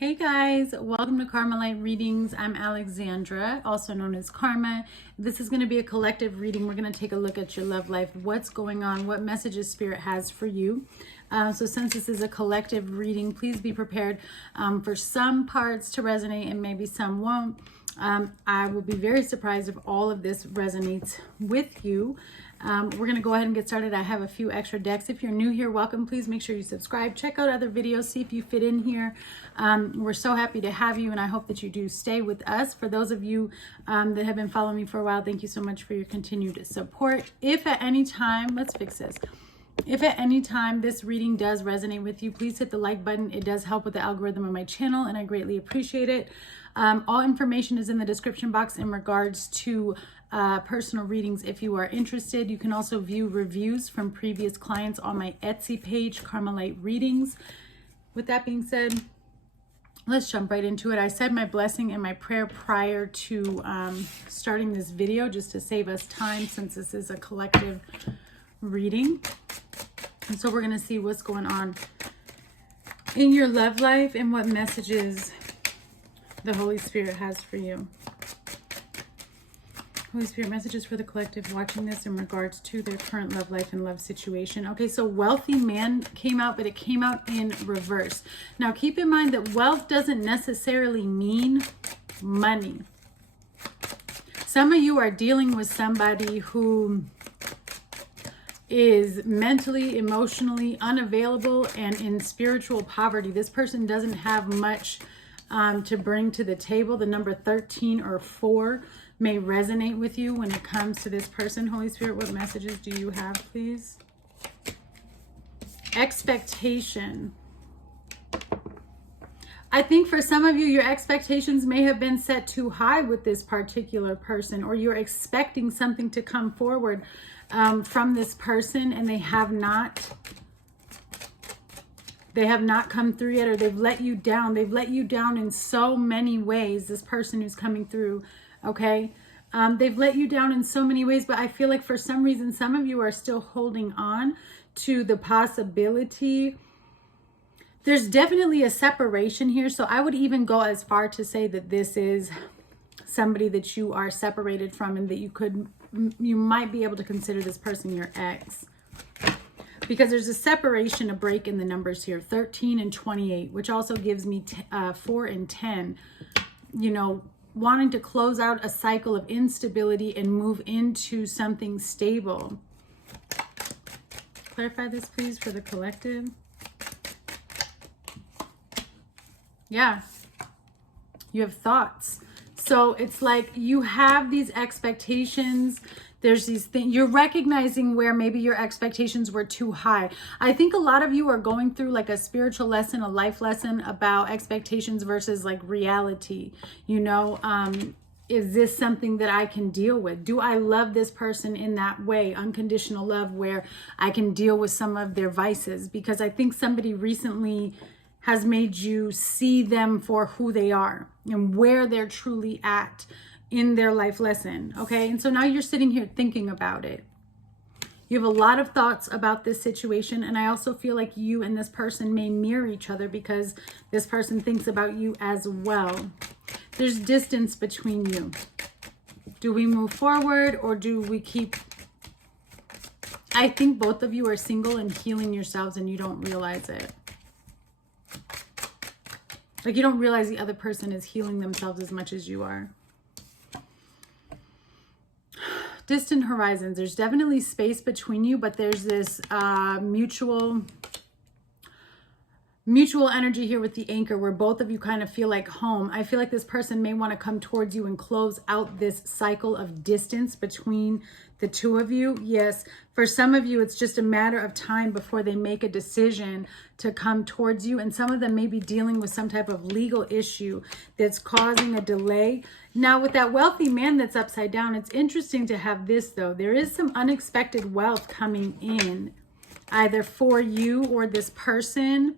Hey guys, welcome to KarmaLight readings. I'm Alexandra, also known as Karma. This is going to be a collective reading. We're going to take a look at your love life, what's going on, what messages Spirit has for you. So since this is a collective reading, please be prepared for some parts to resonate and maybe some won't. I will be very surprised if all of this resonates with you. We're going to go ahead and get started. I have a few extra decks. If you're new here, welcome. Please make sure you subscribe. Check out other videos. See if you fit in here. We're so happy to have you, and I hope that you do stay with us. For those of you that have been following me for a while, thank you so much for your continued support. If at any time, let's fix this. If at any time this reading does resonate with you, please hit the like button. It does help with the algorithm of my channel, and I greatly appreciate it. All information is in the description box in regards to personal readings if you are interested. You can also view reviews from previous clients on my Etsy page, KarmaLight Readings. With that being said, let's jump right into it. I said my blessing and my prayer prior to starting this video just to save us time since this is a collective reading. And so we're going to see what's going on in your love life and what messages the Holy Spirit has for you. Holy Spirit, messages for the collective watching this in regards to their current love life and love situation. Okay, so wealthy man came out, but it came out in reverse. Now, keep in mind that wealth doesn't necessarily mean money. Some of you are dealing with somebody who is mentally, emotionally unavailable and in spiritual poverty. This person doesn't have much to bring to the table. The number 13 or 4 may resonate with you when it comes to this person. Holy Spirit, what messages do you have, please? Expectation. I think for some of you, your expectations may have been set too high with this particular person, or you're expecting something to come forward from this person and they have not come through yet, or they've let you down. They've let you down in so many ways, this person who's coming through, okay? They've let you down in so many ways, but I feel like for some reason, some of you are still holding on to the possibility. There's definitely a separation here, so I would even go as far to say that this is somebody that you are separated from and that you might be able to consider this person your ex. Because there's a separation, a break in the numbers here, 13 and 28, which also gives me 4 and 10, you know, wanting to close out a cycle of instability and move into something stable. Clarify this, please, for the collective. Yeah, you have thoughts. So it's like you have these expectations. There's these things you're recognizing where maybe your expectations were too high. I think a lot of you are going through like a spiritual lesson, a life lesson about expectations versus like reality. You know, is this something that I can deal with? Do I love this person in that way? Unconditional love where I can deal with some of their vices, because I think somebody recently has made you see them for who they are and where they're truly at in their life lesson, okay? And so now you're sitting here thinking about it. You have a lot of thoughts about this situation, and I also feel like you and this person may mirror each other because this person thinks about you as well. There's distance between you. Do we move forward or do we keep... I think both of you are single and healing yourselves and you don't realize it. Like you don't realize the other person is healing themselves as much as you are. Distant horizons. There's definitely space between you, but there's this mutual energy here with the anchor where both of you kind of feel like home. I feel like this person may want to come towards you and close out this cycle of distance between the two of you. Yes, for some of you, it's just a matter of time before they make a decision to come towards you. And some of them may be dealing with some type of legal issue that's causing a delay. Now, with that wealthy man that's upside down, it's interesting to have this, though. There is some unexpected wealth coming in, either for you or this person.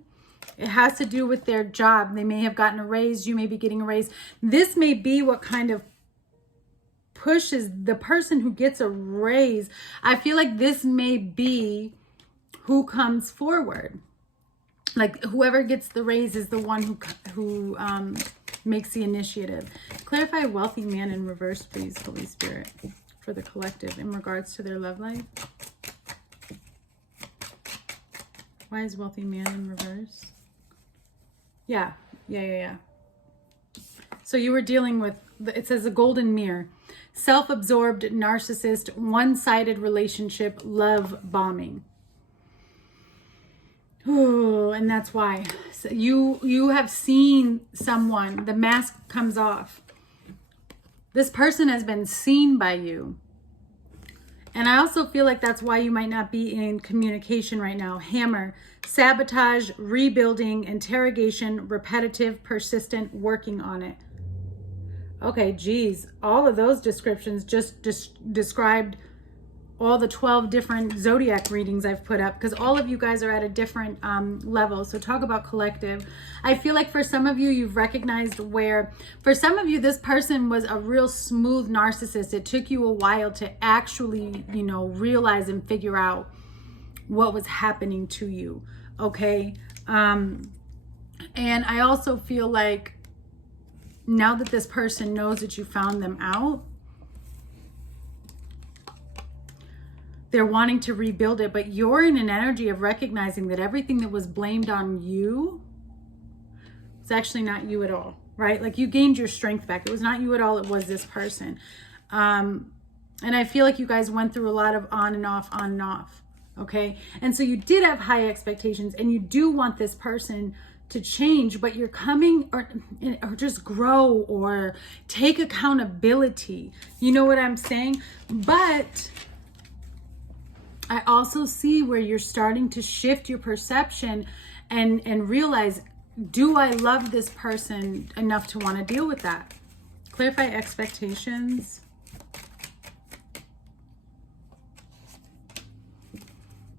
It has to do with their job. They may have gotten a raise. You may be getting a raise. This may be what kind of pushes the person who gets a raise. I feel like this may be who comes forward. Like whoever gets the raise is the one who makes the initiative. Clarify wealthy man in reverse, please, Holy Spirit, for the collective in regards to their love life. Why is wealthy man in reverse? Yeah. So you were dealing with, it says a golden mirror. Self-absorbed, narcissist, one-sided relationship, love bombing. Ooh, and that's why. So you have seen someone, the mask comes off. This person has been seen by you. And I also feel like that's why you might not be in communication right now. Hammer, sabotage, rebuilding, interrogation, repetitive, persistent, working on it. Okay, geez. All of those descriptions just described all the 12 different zodiac readings I've put up, because all of you guys are at a different level. So talk about collective. I feel like for some of you, you've recognized where, for some of you, this person was a real smooth narcissist. It took you a while to actually, you know, realize and figure out what was happening to you. Okay. And I also feel like now that this person knows that you found them out, they're wanting to rebuild it, but you're in an energy of recognizing that everything that was blamed on you is actually not you at all, right? Like you gained your strength back. It was not you at all. It was this person. And I feel like you guys went through a lot of on and off, okay? And so you did have high expectations and you do want this person to change, but you're coming or just grow or take accountability. You know what I'm saying? But I also see where you're starting to shift your perception and realize, do I love this person enough to want to deal with that? Clarify expectations.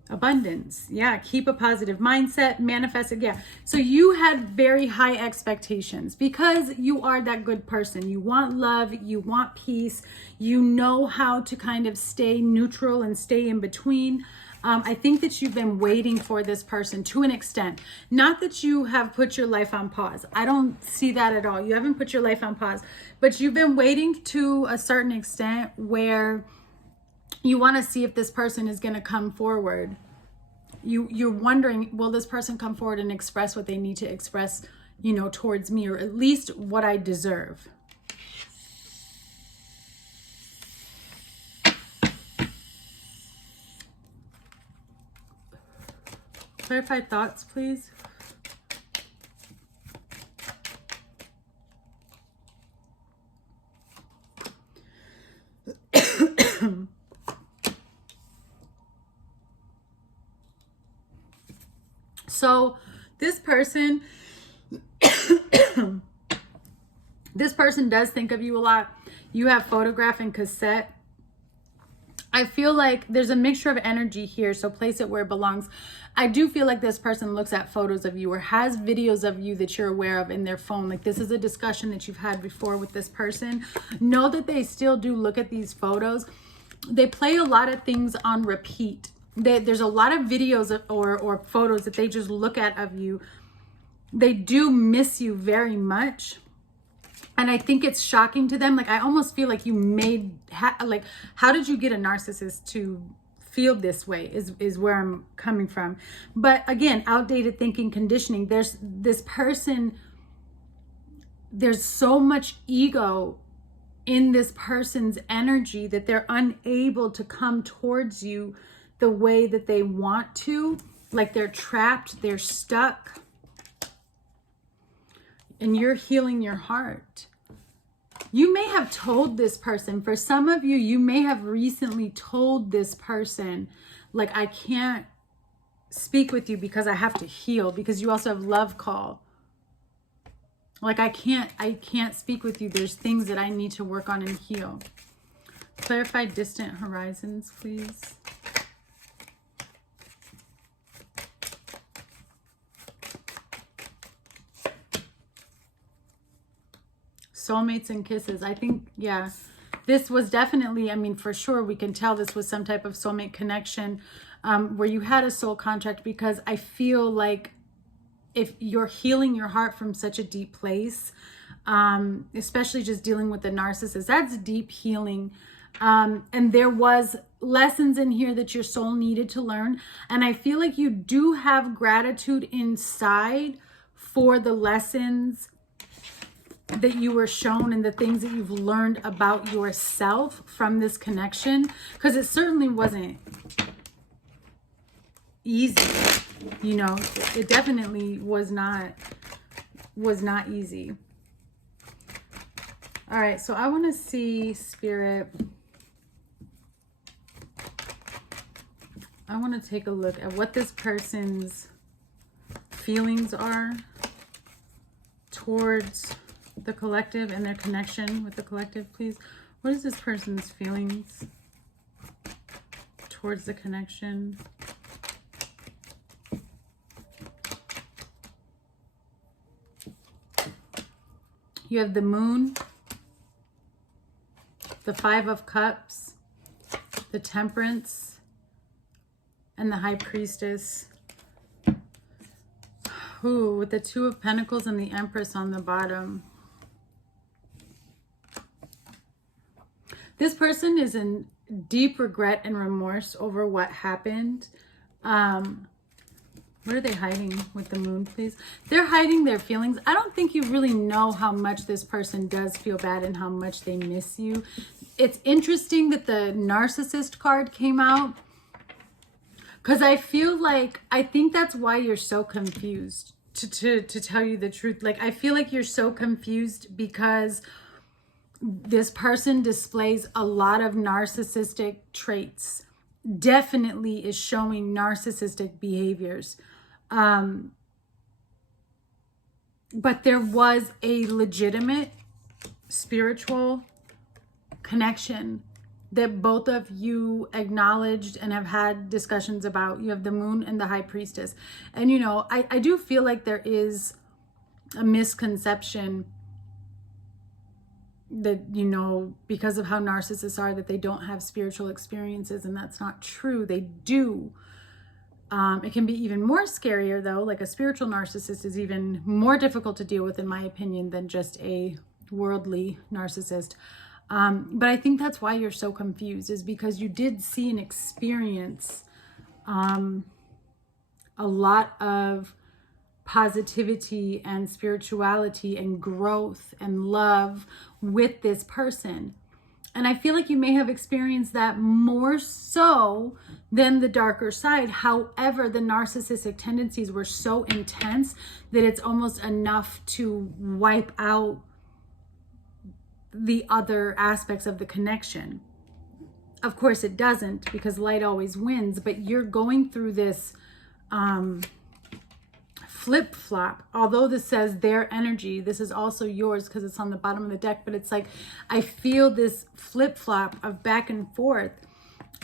Abundance. Yeah, keep a positive mindset, manifest it. Yeah. So you had very high expectations because you are that good person. You want love, you want peace, you know how to kind of stay neutral and stay in between. I think that you've been waiting for this person to an extent. Not that you have put your life on pause. I don't see that at all. You haven't put your life on pause, but you've been waiting to a certain extent where you want to see if this person is going to come forward. You're wondering, will this person come forward and express what they need to express, you know, towards me, or at least what I deserve. Clarify thoughts, please. So this person, this person does think of you a lot. You have photograph and cassette. I feel like there's a mixture of energy here, so place it where it belongs. I do feel like this person looks at photos of you or has videos of you that you're aware of in their phone. Like this is a discussion that you've had before with this person. Know that they still do look at these photos. They play a lot of things on repeat. There's a lot of videos or photos that they just look at of you. They do miss you very much. And I think it's shocking to them. Like, I almost feel like you made, like, how did you get a narcissist to feel this way is where I'm coming from. But again, outdated thinking, conditioning. There's this person, there's so much ego in this person's energy that they're unable to come towards you the way that they want to. Like they're trapped, they're stuck. And you're healing your heart. You may have told this person, for some of you, you may have recently told this person, like, I can't speak with you because I have to heal, because you also have love call. Like, I can't speak with you. There's things that I need to work on and heal. Clarify distant horizons, please. Soulmates and kisses. I think, yeah, this was definitely, I mean, for sure, we can tell this was some type of soulmate connection where you had a soul contract, because I feel like if you're healing your heart from such a deep place, especially just dealing with the narcissist, that's deep healing. And there was lessons in here that your soul needed to learn. And I feel like you do have gratitude inside for the lessons that you were shown and the things that you've learned about yourself from this connection, because it certainly wasn't easy. You know, it definitely was not easy. All right, so I want to see, Spirit, I want to take a look at what this person's feelings are towards the collective and their connection with the collective, please. What is this person's feelings towards the connection? You have the Moon, the Five of Cups, the Temperance, and the High Priestess. Ooh, with the Two of Pentacles and the Empress on the bottom. This person is in deep regret and remorse over what happened. What are they hiding with the Moon, please? They're hiding their feelings. I don't think you really know how much this person does feel bad and how much they miss you. It's interesting that the Narcissist card came out, because I feel like, I think that's why you're so confused, to tell you the truth. Like, I feel like you're so confused because this person displays a lot of narcissistic traits. Definitely is showing narcissistic behaviors. But there was a legitimate spiritual connection that both of you acknowledged and have had discussions about. You have the Moon and the High Priestess. And, you know, I do feel like there is a misconception that, you know, because of how narcissists are, that they don't have spiritual experiences, and that's not true. They do. It can be even more scarier, though. Like, a spiritual narcissist is even more difficult to deal with, in my opinion, than just a worldly narcissist. But I think that's why you're so confused, is because you did see and experience a lot of positivity and spirituality and growth and love with this person. And I feel like you may have experienced that more so than the darker side. However, the narcissistic tendencies were so intense that it's almost enough to wipe out the other aspects of the connection. Of course it doesn't, because light always wins, but you're going through this flip-flop. Although this says their energy, this is also yours because it's on the bottom of the deck, but it's like, I feel this flip-flop of back and forth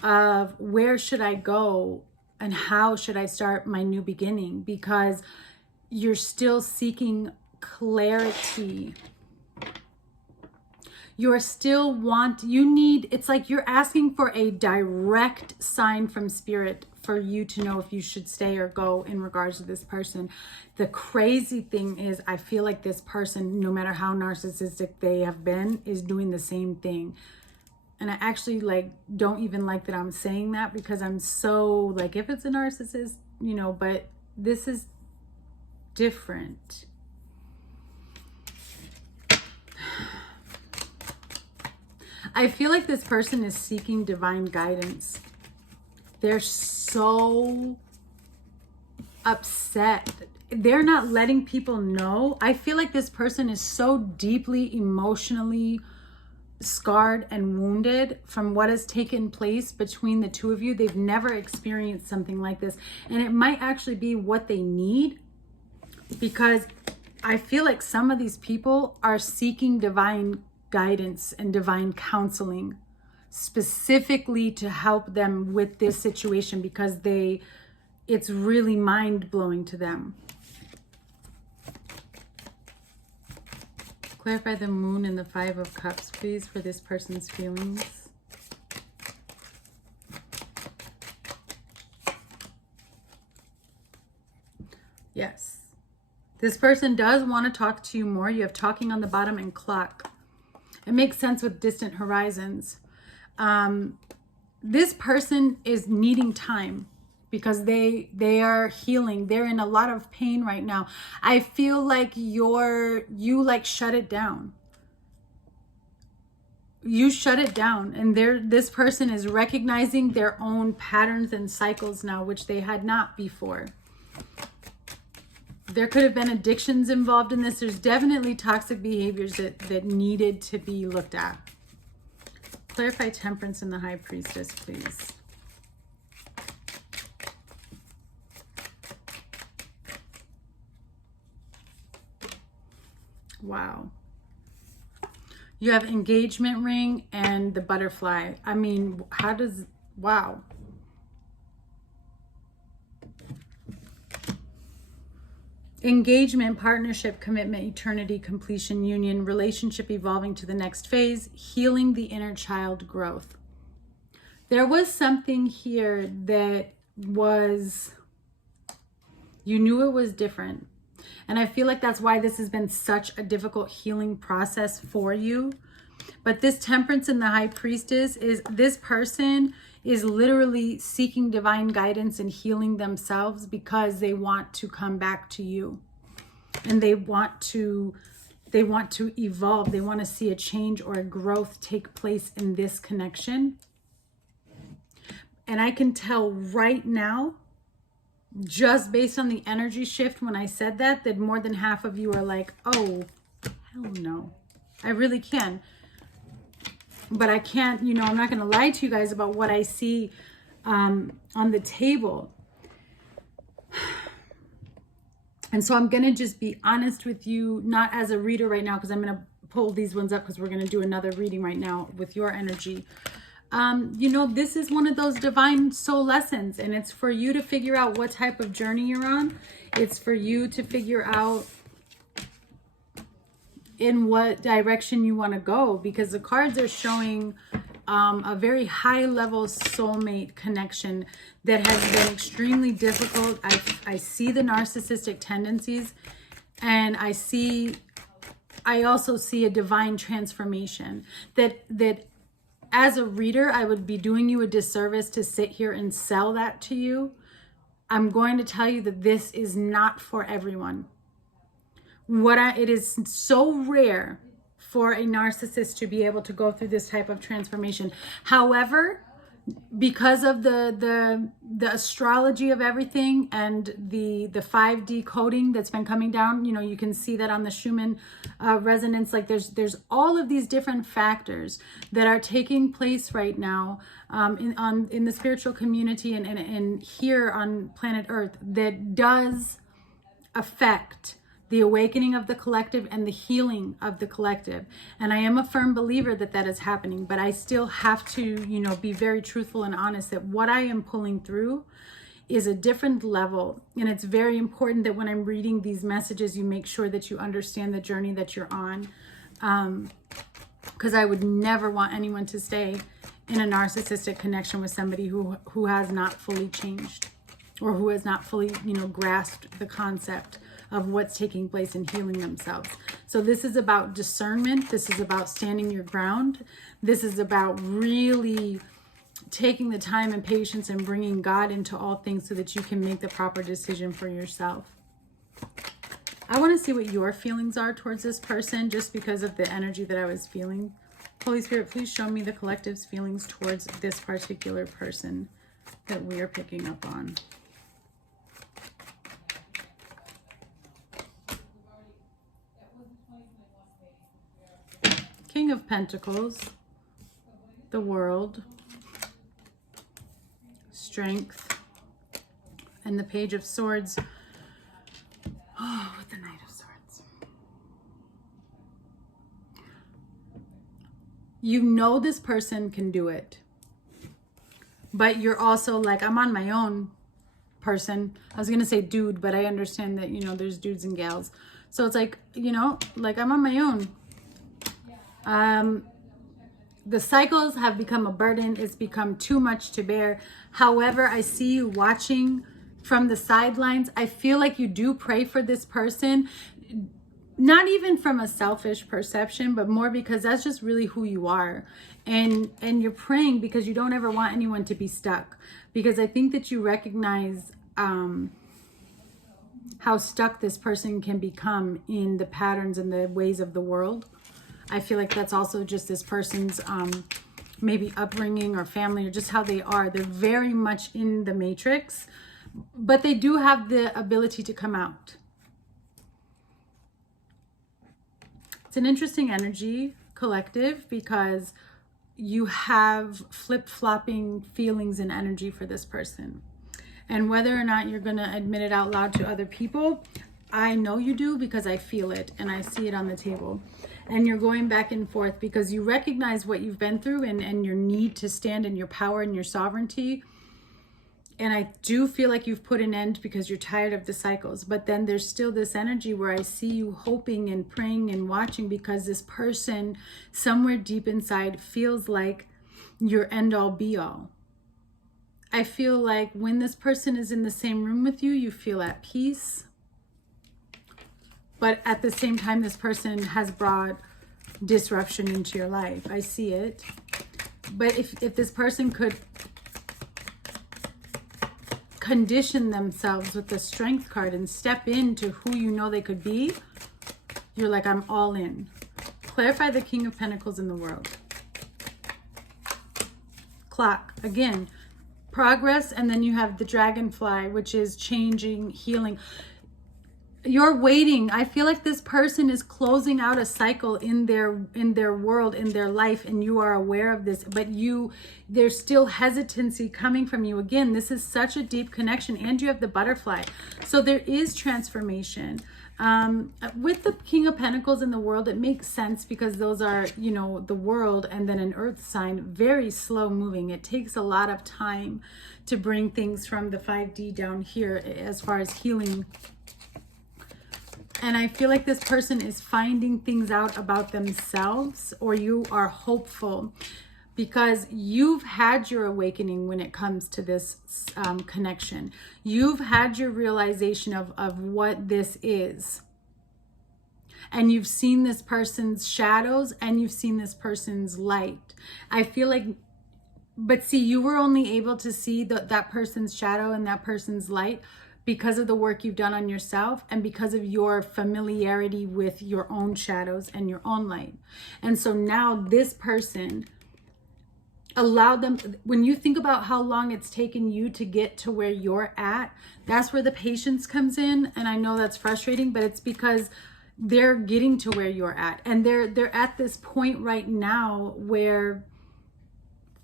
of where should I go and how should I start my new beginning, because you're still seeking clarity. You're still it's like you're asking for a direct sign from Spirit for you to know if you should stay or go in regards to this person. The crazy thing is, I feel like this person, no matter how narcissistic they have been, is doing the same thing. And I actually don't even like that I'm saying that, because I'm so like, if it's a narcissist, you know, but this is different. I feel like this person is seeking divine guidance. They're so upset. They're not letting people know. I feel like this person is so deeply emotionally scarred and wounded from what has taken place between the two of you. They've never experienced something like this. And it might actually be what they need, because I feel like some of these people are seeking divine guidance and divine counseling specifically to help them with this situation, because it's really mind-blowing to them. Clarify the Moon and the Five of Cups, please, for this person's feelings. Yes. This person does want to talk to you more. You have talking on the bottom and clock. It makes sense with distant horizons. This person is needing time because they are healing. They're in a lot of pain right now. I feel like you like shut it down. You shut it down, and this person is recognizing their own patterns and cycles now, which they had not before. There could have been addictions involved in this. There's definitely toxic behaviors that needed to be looked at. Clarify Temperance and the High Priestess, please. Wow. You have engagement ring and the butterfly. I mean, wow. Engagement, partnership, commitment, eternity, completion, union, relationship evolving to the next phase, healing the inner child growth. There was something here that was, you knew it was different. And I feel like that's why this has been such a difficult healing process for you. But this Temperance and the High Priestess is, this person is literally seeking divine guidance and healing themselves because they want to come back to you. And they want to evolve. They want to see a change or a growth take place in this connection. And I can tell right now, just based on the energy shift when I said that more than half of you are like, oh, hell no. I really can. But I can't, I'm not going to lie to you guys about what I see on the table. And so I'm going to just be honest with you, not as a reader right now, because I'm going to pull these ones up because we're going to do another reading right now with your energy. This is one of those divine soul lessons, and it's for you to figure out what type of journey you're on. It's for you to figure out in what direction you want to go, because the cards are showing a very high level soulmate connection that has been extremely difficult. I see the narcissistic tendencies, and I also see a divine transformation that as a reader, I would be doing you a disservice to sit here and sell that to you. I'm going to tell you that this is not for everyone. It is so rare for a narcissist to be able to go through this type of transformation. However, because of the astrology of everything and the 5D coding that's been coming down, you can see that on the Schumann resonance. Like there's all of these different factors that are taking place right now in the spiritual community and here on planet Earth that does affect the awakening of the collective and the healing of the collective. And I am a firm believer that is happening, but I still have to, be very truthful and honest that what I am pulling through is a different level. And it's very important that when I'm reading these messages, you make sure that you understand the journey that you're on. Because I would never want anyone to stay in a narcissistic connection with somebody who has not fully changed or who has not fully, grasped the concept of what's taking place and healing themselves. So this is about discernment. This is about standing your ground. This is about really taking the time and patience and bringing God into all things so that you can make the proper decision for yourself. I want to see what your feelings are towards this person just because of the energy that I was feeling. Holy Spirit, please show me the collective's feelings towards this particular person that we are picking up on. King of Pentacles, the World, Strength, and the Page of Swords. Oh, with the Knight of Swords. This person can do it. But you're also like, I'm on my own person. I was going to say dude, but I understand that, there's dudes and gals. So it's like, like I'm on my own. The cycles have become a burden. It's become too much to bear. However, I see you watching from the sidelines. I feel like you do pray for this person, not even from a selfish perception, but more because that's just really who you are. And you're praying because you don't ever want anyone to be stuck. Because I think that you recognize how stuck this person can become in the patterns and the ways of the world. I feel like that's also just this person's maybe upbringing or family or just how they are. They're very much in the matrix, but they do have the ability to come out. It's an interesting energy collective because you have flip-flopping feelings and energy for this person. And whether or not you're going to admit it out loud to other people, I know you do because I feel it and I see it on the table. And you're going back and forth because you recognize what you've been through and your need to stand in your power and your sovereignty. And I do feel like you've put an end because you're tired of the cycles. But then there's still this energy where I see you hoping and praying and watching because this person somewhere deep inside feels like your end all be all. I feel like when this person is in the same room with you, you feel at peace. But at the same time, this person has brought disruption into your life. I see it. But if this person could condition themselves with the Strength card and step into who you know they could be, you're like, I'm all in. Clarify the King of Pentacles in the world. Clock. Again, progress, and then you have the Dragonfly, which is changing, healing. You're waiting. I feel like this person is closing out a cycle in their world, in their life, and you are aware of this, but there's still hesitancy coming from you. Again, this is such a deep connection, and you have the Butterfly. So there is transformation. With the King of Pentacles in the world, it makes sense because those are, you know, the world and then an earth sign, very slow moving. It takes a lot of time to bring things from the 5D down here as far as healing. And I feel like this person is finding things out about themselves, or you are hopeful because you've had your awakening when it comes to this connection. You've had your realization of what this is. And you've seen this person's shadows and you've seen this person's light. I feel like, but see, you were only able to see that person's shadow and that person's light because of the work you've done on yourself and because of your familiarity with your own shadows and your own light. And so now this person allowed them, when you think about how long it's taken you to get to where you're at, that's where the patience comes in. And I know that's frustrating, but it's because they're getting to where you're at. And they're at this point right now where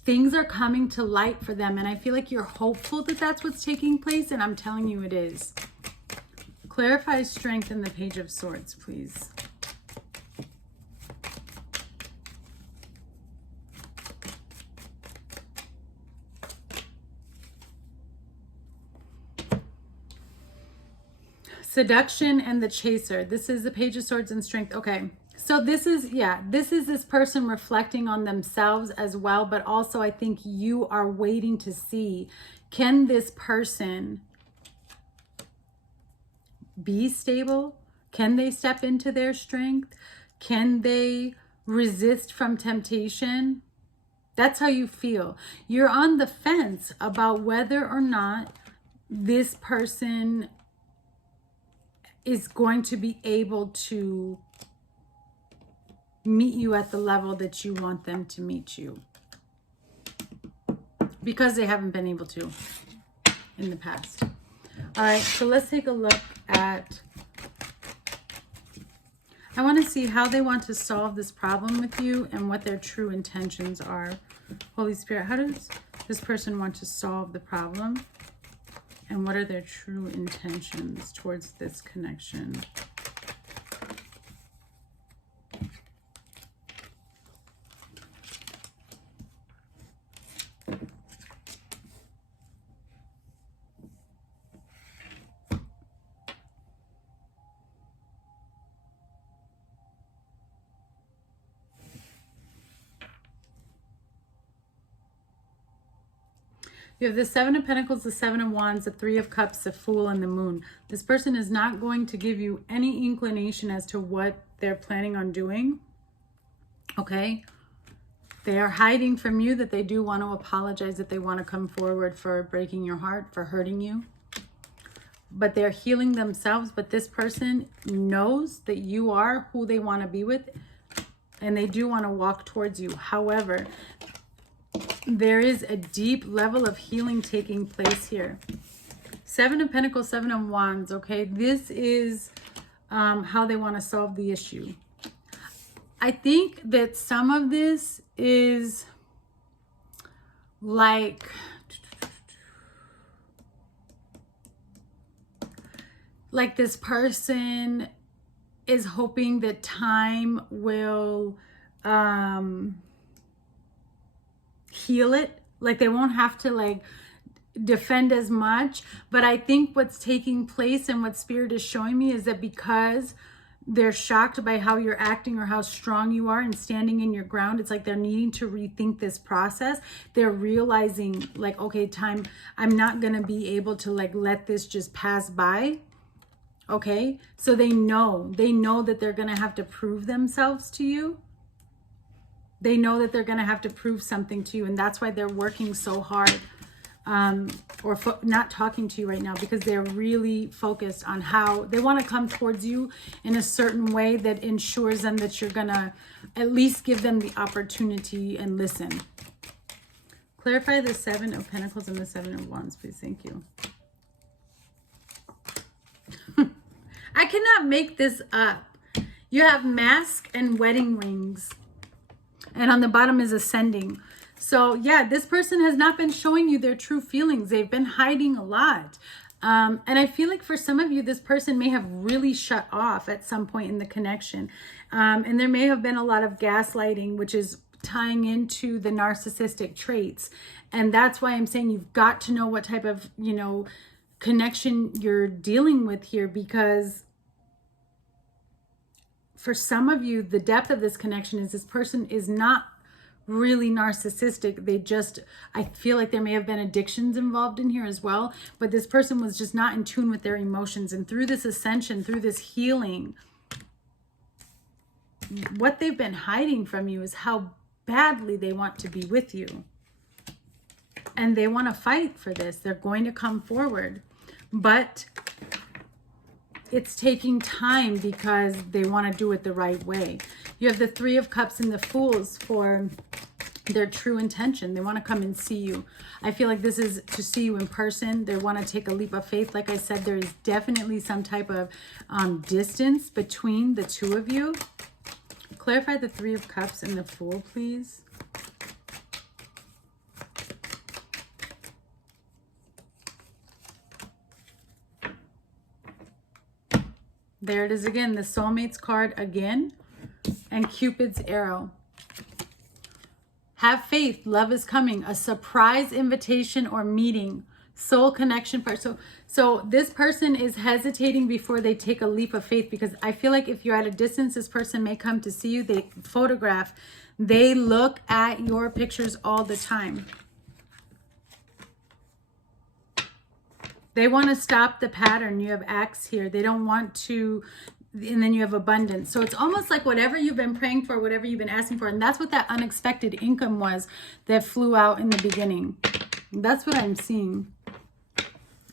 things are coming to light for them. And I feel like you're hopeful that that's what's taking place. And I'm telling you it is. Clarify Strength in the Page of Swords, please. Seduction and the Chaser. This is the Page of Swords and Strength. Okay. So this is, yeah, this is this person reflecting on themselves as well, but also I think you are waiting to see, can this person be stable? Can they step into their strength? Can they resist from temptation? That's how you feel. You're on the fence about whether or not this person is going to be able to meet you at the level that you want them to meet you, because they haven't been able to in the past. All right, so let's take a look at, I want to see how they want to solve this problem with you and what their true intentions are. Holy Spirit, how does this person want to solve the problem? And what are their true intentions towards this connection? You have the Seven of Pentacles, the Seven of Wands, the Three of Cups, the Fool, and the Moon. This person is not going to give you any inclination as to what they're planning on doing. Okay? They are hiding from you that they do want to apologize, that they want to come forward for breaking your heart, for hurting you. But they're healing themselves. But this person knows that you are who they want to be with, and they do want to walk towards you. However, there is a deep level of healing taking place here. Seven of Pentacles, Seven of Wands, okay? This is how they want to solve the issue. I think that some of this is like this person is hoping that time will heal it. Like they won't have to like defend as much. But I think what's taking place and what Spirit is showing me is that because they're shocked by how you're acting or how strong you are and standing in your ground, it's like they're needing to rethink this process. They're realizing like, okay, time, I'm not going to be able to like let this just pass by. Okay, so they know that they're going to have to prove themselves to you. They know that they're going to have to prove something to you. And that's why they're working so hard or not talking to you right now, because they're really focused on how they want to come towards you in a certain way that ensures them that you're going to at least give them the opportunity and listen. Clarify the Seven of Pentacles and the Seven of Wands, please. Thank you. I cannot make this up. You have mask and wedding rings. And on the bottom is ascending. So yeah, this person has not been showing you their true feelings. They've been hiding a lot. And I feel like for some of you, this person may have really shut off at some point in the connection. And there may have been a lot of gaslighting, which is tying into the narcissistic traits. And that's why I'm saying you've got to know what type of, connection you're dealing with here, because for some of you, the depth of this connection is this person is not really narcissistic. They just, I feel like there may have been addictions involved in here as well, but this person was just not in tune with their emotions. And through this ascension, through this healing, what they've been hiding from you is how badly they want to be with you. And they want to fight for this. They're going to come forward, but it's taking time because they want to do it the right way. You have the Three of Cups and the Fools for their true intention. They want to come and see you. I feel like this is to see you in person. They want to take a leap of faith. Like I said, there is definitely some type of distance between the two of you. Clarify the Three of Cups and the Fool, please. There it is again, the Soulmates card again, and Cupid's arrow. Have faith, love is coming, a surprise invitation or meeting, soul connection part. So this person is hesitating before they take a leap of faith, because I feel like if you're at a distance, this person may come to see you, they photograph, they look at your pictures all the time. They want to stop the pattern. You have Axe here. They don't want to, and then you have abundance. So it's almost like whatever you've been praying for, whatever you've been asking for, and that's what that unexpected income was that flew out in the beginning. That's what I'm seeing.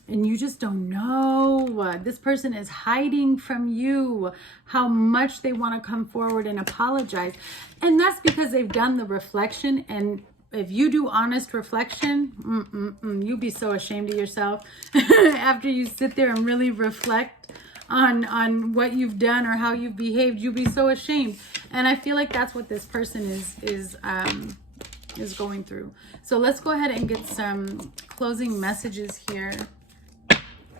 And you just don't know. This person is hiding from you how much they want to come forward and apologize. And that's because they've done the reflection. And if you do honest reflection, you'll be so ashamed of yourself after you sit there and really reflect on what you've done or how you've behaved. You'll be so ashamed. And I feel like that's what this person is going through. So let's go ahead and get some closing messages here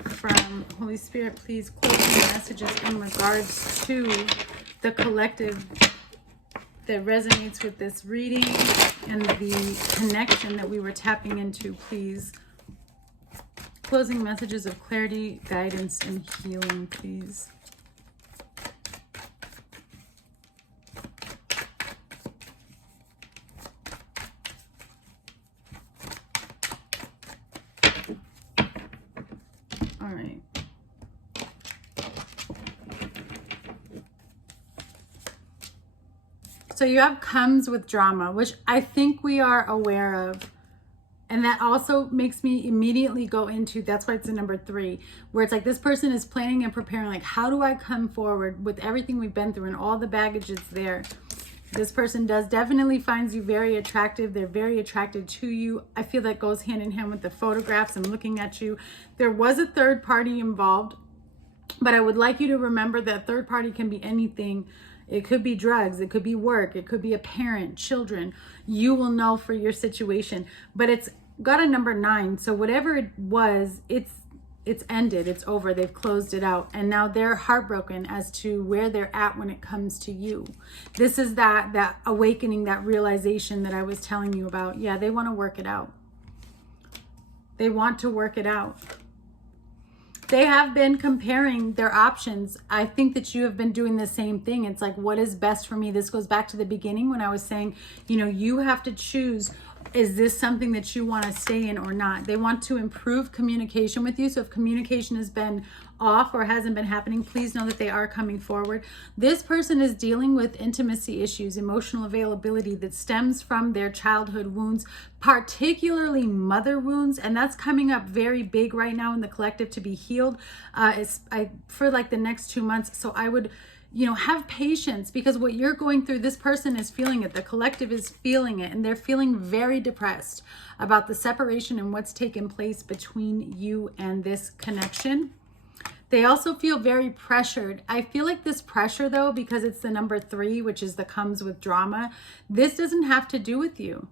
from Holy Spirit. Please, closing messages in regards to the collective that resonates with this reading and the connection that we were tapping into, please. Closing messages of clarity, guidance, and healing, please. So you have comes with drama, which I think we are aware of. And that also makes me immediately go into, that's why it's a number 3, where it's like this person is planning and preparing, like, how do I come forward with everything we've been through and all the baggage that's there? This person definitely finds you very attractive. They're very attracted to you. I feel that goes hand in hand with the photographs and looking at you. There was a third party involved, but I would like you to remember that third party can be anything. It could be drugs, it could be work, it could be a parent, children. You will know for your situation, but it's got a number 9. So whatever it was, it's ended, it's over, they've closed it out. And now they're heartbroken as to where they're at when it comes to you. This is that awakening, that realization that I was telling you about. Yeah, they want to work it out. They want to work it out. They have been comparing their options. I think that you have been doing the same thing. It's like, what is best for me? This goes back to the beginning when I was saying, you know, you have to choose, is this something that you want to stay in or not? They want to improve communication with you. So if communication has been off or hasn't been happening, please know that they are coming forward. This person is dealing with intimacy issues, emotional availability that stems from their childhood wounds, particularly mother wounds. And that's coming up very big right now in the collective to be healed for like the next 2 months. So I would, you know, have patience, because what you're going through, this person is feeling it. The collective is feeling it, and they're feeling very depressed about the separation and what's taken place between you and this connection. They also feel very pressured. I feel like this pressure, though, because it's the number 3, which is the comes with drama, this doesn't have to do with you.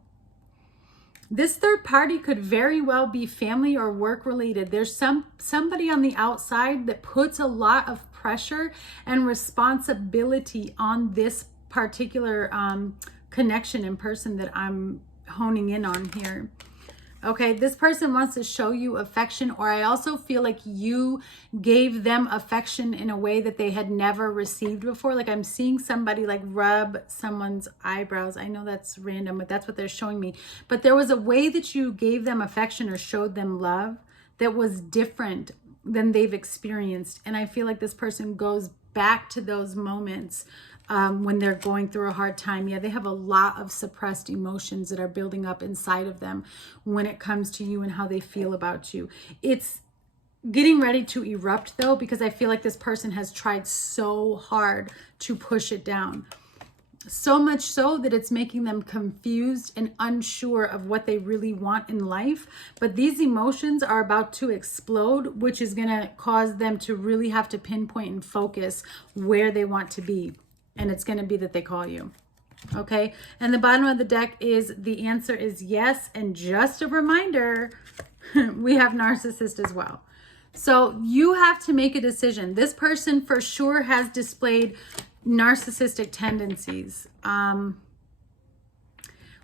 This third party could very well be family or work related. There's somebody on the outside that puts a lot of pressure and responsibility on this particular connection and person that I'm honing in on here. Okay, this person wants to show you affection, or I also feel like you gave them affection in a way that they had never received before. Like I'm seeing somebody like rub someone's eyebrows. I know that's random, but that's what they're showing me. But there was a way that you gave them affection or showed them love that was different than they've experienced. And I feel like this person goes back to those moments when they're going through a hard time. Yeah, they have a lot of suppressed emotions that are building up inside of them when it comes to you and how they feel about you. It's getting ready to erupt, though, because I feel like this person has tried so hard to push it down. So much so that it's making them confused and unsure of what they really want in life. But these emotions are about to explode, which is going to cause them to really have to pinpoint and focus where they want to be. And it's going to be that they call you. Okay. And the bottom of the deck is the answer is yes. And just a reminder, we have narcissist as well. So you have to make a decision. This person for sure has displayed narcissistic tendencies,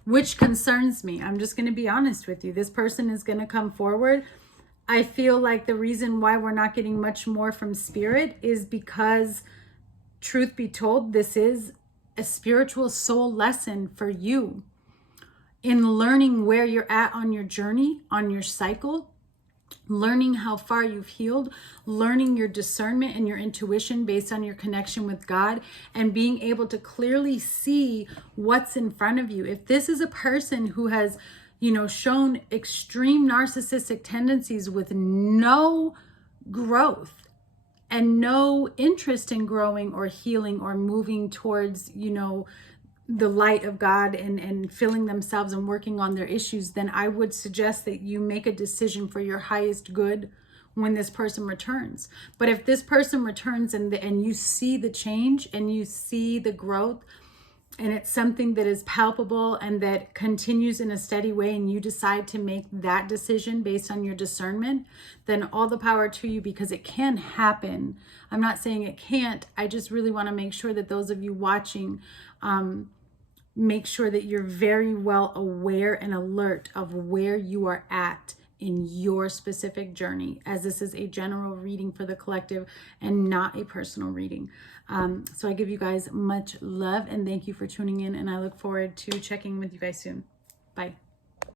which concerns me. I'm just going to be honest with you. This person is going to come forward. I feel like the reason why we're not getting much more from spirit is because, truth be told, this is a spiritual soul lesson for you in learning where you're at on your journey, on your cycle, learning how far you've healed, learning your discernment and your intuition based on your connection with God, and being able to clearly see what's in front of you. If this is a person who has, you know, shown extreme narcissistic tendencies with no growth and no interest in growing or healing or moving towards, you know, the light of God and filling themselves and working on their issues, then I would suggest that you make a decision for your highest good when this person returns. But if this person returns and you see the change and you see the growth, and it's something that is palpable and that continues in a steady way, and you decide to make that decision based on your discernment, then all the power to you, because it can happen. I'm not saying it can't. I just really want to make sure that those of you watching make sure that you're very well aware and alert of where you are at in your specific journey, as this is a general reading for the collective and not a personal reading. So I give you guys much love and thank you for tuning in, and I look forward to checking with you guys soon. Bye.